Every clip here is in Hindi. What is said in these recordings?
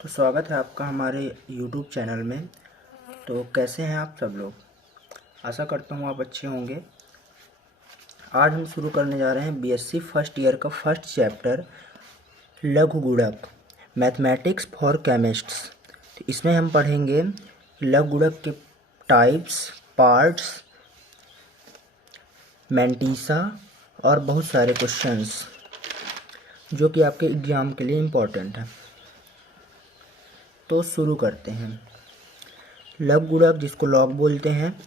तो स्वागत है आपका हमारे YouTube चैनल में। तो कैसे हैं आप सब लोग? आशा करता हूँ आप अच्छे होंगे। आज हम शुरू करने जा रहे हैं बीएससी फर्स्ट ईयर का फर्स्ट चैप्टर लघु गुणक मैथमेटिक्स फॉर केमिस्ट्स। तो इसमें हम पढ़ेंगे लघु गुणक के टाइप्स, पार्ट्स, मैंटीसा और बहुत सारे क्वेश्चंस जो कि आपके एग्ज़ाम के लिए इम्पोर्टेंट है। तो शुरू करते हैं। लघु गुणक, जिसको लॉग बोलते हैं,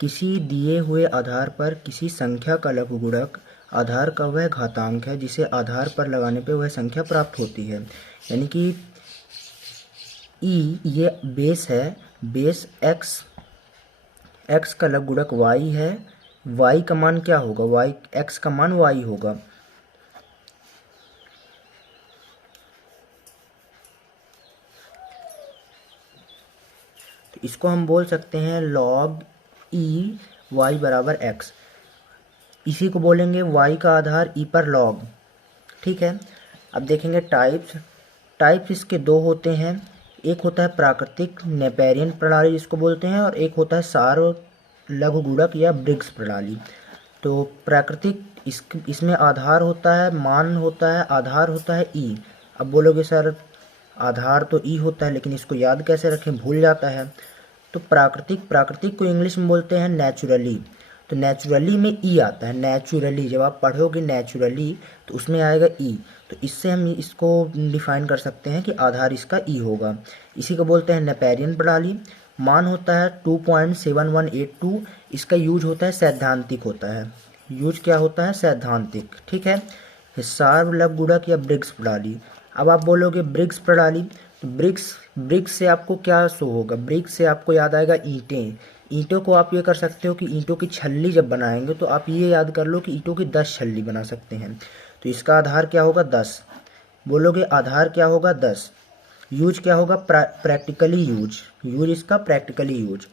किसी दिए हुए आधार पर किसी संख्या का लघु गुणक आधार का वह घातांक है जिसे आधार पर लगाने पर वह संख्या प्राप्त होती है। यानी कि ई ये बेस है, बेस एक्स का लघु गुणक वाई है। वाई का मान क्या होगा? वाई एक्स का मान वाई होगा। तो इसको हम बोल सकते हैं लॉग ई वाई बराबर एक्स। इसी को बोलेंगे वाई का आधार ई पर लॉग। ठीक है। अब देखेंगे टाइप्स इसके दो होते हैं। एक होता है प्राकृतिक नेपेरियन प्रणाली जिसको बोलते हैं, और एक होता है सार लघु गुणक या ब्रिग्स प्रणाली। तो प्राकृतिक इसमें आधार होता है, मान होता है, आधार होता है ई। अब बोलोगे सर आधार तो ई होता है लेकिन इसको याद कैसे रखें, भूल जाता है। तो प्राकृतिक को इंग्लिश में बोलते हैं नेचुरली। तो नेचुरली में ई आता है। नेचुरली जब आप पढ़ोगे नेचुरली तो उसमें आएगा ई। तो इससे हम इसको डिफाइन कर सकते हैं कि आधार इसका ई होगा। इसी को बोलते हैं नेपेरियन प्रणाली। मान होता है 2.7182। इसका यूज होता है सैद्धांतिक होता है। यूज क्या होता है? सैद्धांतिक। ठीक है। सार लघु गुणक या ब्रिग्स प्रणाली। अब आप बोलोगे ब्रिग्स प्रणाली, तो ब्रिग्स से आपको क्या शो होगा? ब्रिग्स से आपको याद आएगा ईंटें। ईंटों को आप ये कर सकते हो कि ईंटों की छल्ली जब बनाएंगे तो आप ये याद कर लो कि ईंटों की 10 छल्ली बना सकते हैं। तो इसका आधार क्या होगा? 10। बोलोगे आधार क्या होगा? 10। यूज क्या होगा? प्रैक्टिकली यूज इसका प्रैक्टिकली यूज।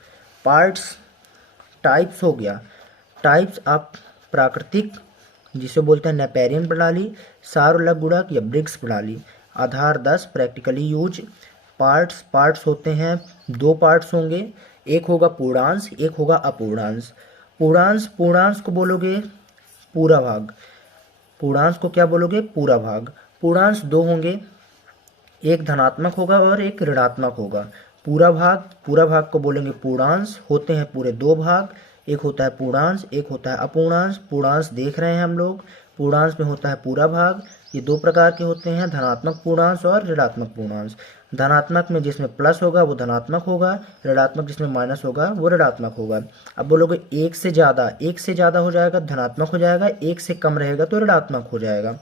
पार्ट्स टाइप्स हो गया। टाइप्स आप प्राकृतिक जिसे बोलते हैं नेपेरियन प्रणाली, सार लघु गुणक या ब्रिग्स प्रणाली। आधार 10, प्रैक्टिकली यूज। पार्ट्स होते हैं, दो पार्ट्स होंगे, एक होगा पूर्णांश, एक होगा अपूर्णांश। पूर्णांश को बोलोगे पूरा भाग। पूर्णांश को क्या बोलोगे? पूरा भाग। पूर्णांश दो होंगे, एक धनात्मक होगा और एक ऋणात्मक होगा। पूरा भाग को बोलेंगे पूर्णांश। होते हैं पूरे दो भाग, एक होता है पूर्णांश, एक होता है अपूर्णांश। पूर्णांश देख रहे हैं हम लोग। पूर्णांश में होता है पूरा भाग। ये दो प्रकार के होते हैं, धनात्मक पूर्णांश और ऋणात्मक पूर्णांश। धनात्मक में जिसमें प्लस होगा वो धनात्मक होगा, ऋणात्मक जिसमें माइनस होगा वो ऋणात्मक होगा। अब बोलोगे एक से ज़्यादा हो जाएगा धनात्मक हो जाएगा, एक से कम रहेगा तो ऋणात्मक हो जाएगा।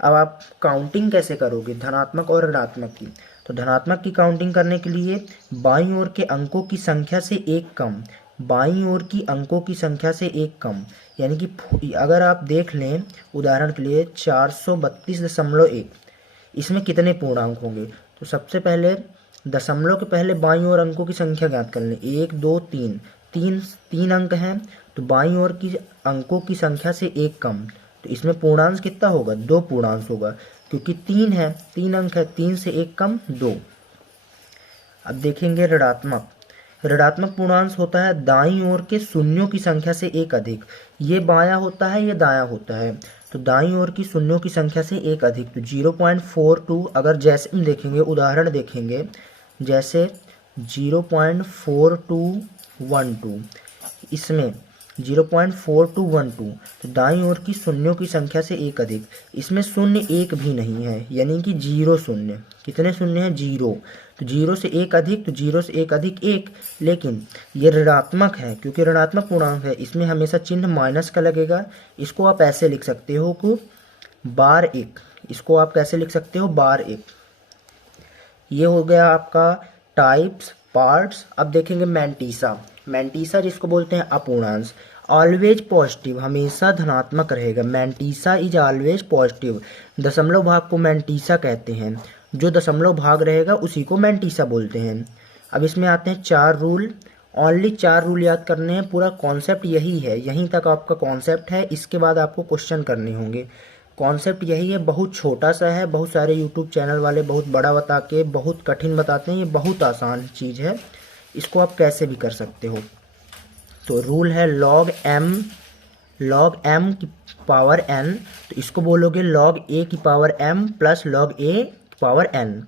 अब आप काउंटिंग कैसे करोगे धनात्मक और ऋणात्मक की? तो धनात्मक की काउंटिंग करने के लिए बाईं ओर के अंकों की संख्या से एक कम, बाईं ओर की अंकों की संख्या से एक कम। यानी कि अगर आप देख लें उदाहरण के लिए 432.1, इसमें कितने पूर्णांक होंगे? तो सबसे पहले दशमलव के पहले बाईं ओर अंकों की संख्या ज्ञात कर लें। 1 2 3, तीन अंक हैं, तो बाईं ओर की अंकों की संख्या से एक कम। तो इसमें पूर्णांश कितना होगा? 2 पूर्णांश होगा, क्योंकि 3 है, 3 अंक है, 3 से एक कम 2। अब देखेंगे ऋणात्मक पूर्णांश होता है दाईं ओर के शून्यों की संख्या से एक अधिक। ये बायां होता है, ये दायां होता है। तो दाईं ओर की शून्यों की संख्या से एक अधिक, तो 0.42। अगर जैसे हम देखेंगे उदाहरण देखेंगे, जैसे 0.4212, इसमें 0.4212, तो दाईं ओर की शून्यों की संख्या से एक अधिक। इसमें शून्य एक भी नहीं है, यानी कि 0 शून्य। कितने शून्य हैं? 0। तो 0 से एक अधिक, तो 0 से एक अधिक 1। लेकिन ये ऋणात्मक है, क्योंकि ऋणात्मक पूर्णांक है, इसमें हमेशा चिन्ह माइनस का लगेगा। इसको आप ऐसे लिख सकते हो कि बार 1। इसको आप कैसे लिख सकते हो? बार 1। ये हो गया आपका टाइप्स, पार्ट्स। अब देखेंगे मैंटीसा जिसको बोलते हैं अपूर्णांश। ऑलवेज पॉजिटिव, हमेशा धनात्मक रहेगा। Mantissa is always positive. दशमलव भाग को मैंटीसा कहते हैं। जो दशमलव भाग रहेगा उसी को मैंटीसा बोलते हैं। अब इसमें आते हैं 4 रूल। ओनली 4 रूल याद करने हैं। पूरा कॉन्सेप्ट यही है, यहीं तक आपका कॉन्सेप्ट है। इसके बाद आपको क्वेश्चन करने होंगे। कॉन्सेप्ट यही है, बहुत छोटा सा है, बहुत सारे यूट्यूब चैनल वाले बहुत बड़ा बता के बहुत कठिन बताते हैं, ये बहुत आसान चीज़ है, इसको आप कैसे भी कर सकते हो। तो रूल है लॉग एम की पावर एन, तो इसको बोलोगे लॉग ए की पावर एम प्लस लॉग ए की पावर एन,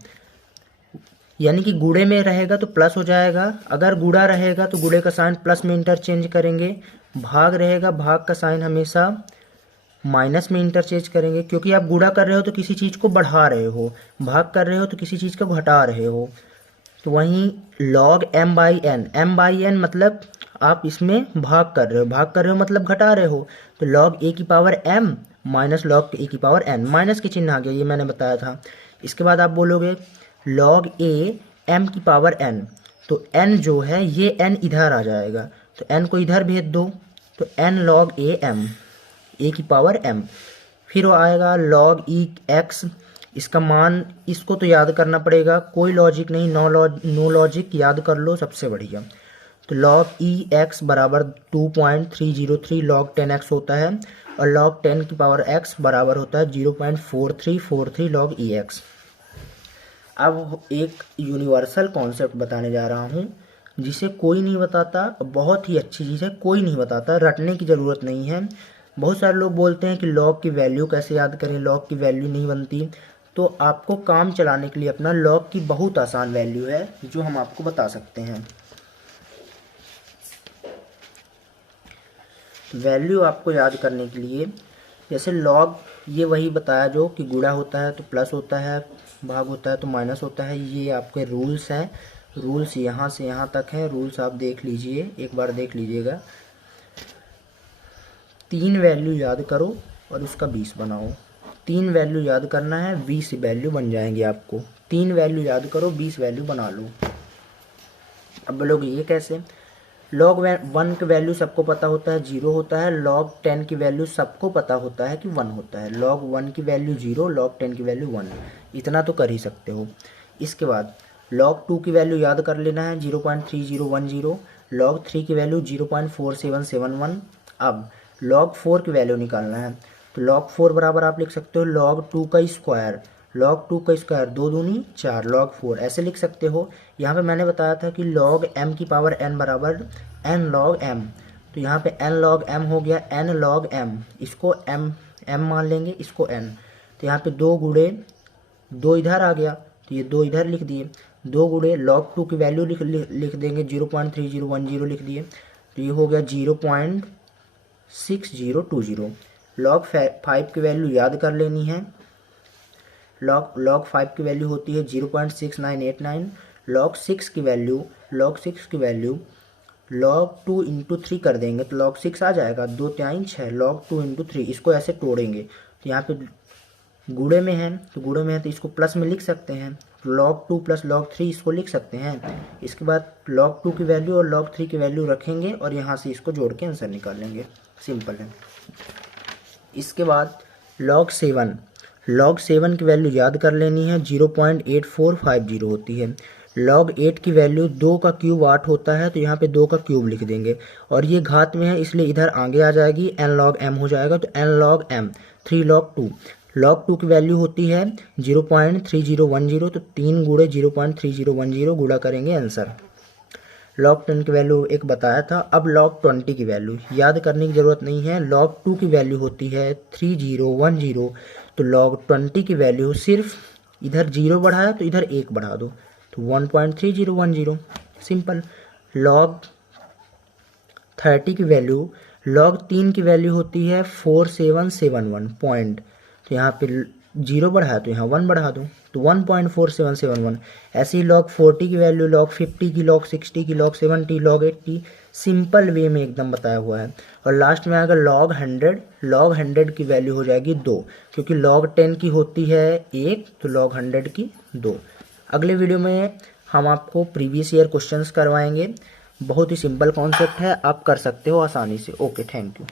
यानी कि गुणे में रहेगा तो प्लस हो जाएगा, अगर गुणा रहेगा तो गुणे का साइन प्लस में इंटरचेंज करेंगे, भाग रहेगा भाग का साइन हमेशा माइनस में इंटरचेंज करेंगे, क्योंकि आप गुणा कर रहे हो तो किसी चीज़ को बढ़ा रहे हो, भाग कर रहे हो तो किसी चीज़ को घटा रहे हो। तो वहीं log m बाई एन मतलब आप इसमें भाग कर रहे हो मतलब घटा रहे हो, तो log a की power m minus log a की पावर n, माइनस के चिन्ह आ गया, ये मैंने बताया था। इसके बाद आप बोलोगे log a m की पावर n, तो n जो है ये n इधर आ जाएगा, तो n को इधर भेज दो, तो n log a m, a की पावर m, फिर वो आएगा log e x, इसका मान इसको तो याद करना पड़ेगा, कोई लॉजिक नहीं, नो लॉजिक, याद कर लो सबसे बढ़िया। तो log e x बराबर 2.303 log 10x होता है, और log 10 की पावर x बराबर होता है 0.4343 log e x। अब एक यूनिवर्सल कॉन्सेप्ट बताने जा रहा हूँ जिसे कोई नहीं बताता, बहुत ही अच्छी चीज़ है, कोई नहीं बताता, रटने की ज़रूरत नहीं है। बहुत सारे लोग बोलते हैं कि लॉग की वैल्यू कैसे याद करें, लॉग की वैल्यू नहीं बनती, तो आपको काम चलाने के लिए अपना लॉग की बहुत आसान वैल्यू है जो हम आपको बता सकते हैं। वैल्यू आपको याद करने के लिए, जैसे लॉग ये वही बताया जो कि गुणा होता है तो प्लस होता है, भाग होता है तो माइनस होता है, ये आपके रूल्स हैं। रूल्स यहाँ से यहाँ तक हैं, रूल्स आप देख लीजिए, एक बार देख लीजिएगा। 3 वैल्यू याद करो और उसका 20 बनाओ, 3 वैल्यू याद करना है, 20 वैल्यू बन जाएंगे आपको। 3 वैल्यू याद करो, 20 वैल्यू बना लो। अब बोलोगे ये कैसे, log 1 की वैल्यू सबको पता होता है 0 होता है, log 10 की वैल्यू सबको पता होता है कि 1 होता है, log 1 की वैल्यू 0, log 10 की वैल्यू 1, इतना तो कर ही सकते हो। इसके बाद log 2 की वैल्यू याद कर लेना है 0.3010, log 3 की वैल्यू 0.4771। अब log 4 की वैल्यू निकालना है, तो log 4 बराबर आप लिख सकते हो log 2 का स्क्वायर, log 2 का स्क्वायर 2 दूनी 4, log 4 ऐसे लिख सकते हो। यहाँ पे मैंने बताया था कि log m की पावर n बराबर n log m, तो यहाँ पे n log m हो गया n log m, इसको m मान लेंगे, इसको n, तो यहाँ पे 2 गुणे 2 इधर आ गया, तो ये 2 इधर लिख दिए, 2 गुणे log 2 की वैल्यू लिख देंगे 0.3010 लिख दिए, तो ये हो गया 0.6020। log 5 की वैल्यू याद कर लेनी है, log 5 की वैल्यू होती है 0.6989। log 6 की वैल्यू log 2 इंटू 3 कर देंगे तो log 6 आ जाएगा, 2 3 6, log 2 इंटू 3, इसको ऐसे तोड़ेंगे, तो यहाँ पे गुणे में है तो इसको प्लस में लिख सकते हैं, log 2 प्लस log 3 इसको लिख सकते हैं। इसके बाद log 2 की वैल्यू और log 3 की वैल्यू रखेंगे और यहाँ से इसको जोड़ के आंसर निकालेंगे, सिंपल है। इसके बाद log 7 की वैल्यू याद कर लेनी है 0.8450 होती है। log 8 की वैल्यू 2 का क्यूब 8 होता है, तो यहाँ पे 2 का क्यूब लिख देंगे, और ये घात में है इसलिए इधर आगे आ जाएगी, n log m हो जाएगा, तो n log m। 3 log 2, log 2 की वैल्यू होती है 0.3010, तो 3 गुणे 0.3010 गुणा करेंगे आंसर। log 10 की वैल्यू एक बताया था। अब log 20 की वैल्यू याद करने की ज़रूरत नहीं है, log 2 की वैल्यू होती है 3010, तो log 20 की वैल्यू सिर्फ इधर 0 बढ़ाया तो इधर 1 बढ़ा दो, तो 1.3010, सिंपल। log 30 की वैल्यू, log 3 की वैल्यू होती है 4771 पॉइंट, तो यहाँ पे 0 बढ़ाया तो यहाँ 1 बढ़ा दो, तो 1.4771। ऐसे ही log 40 की वैल्यू, log 50 की, log 60 की, log 70, log 80, सिंपल वे में एकदम बताया हुआ है। और लास्ट में आएगा log 100 की वैल्यू हो जाएगी 2, क्योंकि log 10 की होती है 1, तो log 100 की 2। अगले वीडियो में हम आपको प्रीवियस ईयर क्वेश्चंस करवाएंगे, बहुत ही सिंपल कॉन्सेप्ट है, आप कर सकते हो आसानी से। Okay, thank you.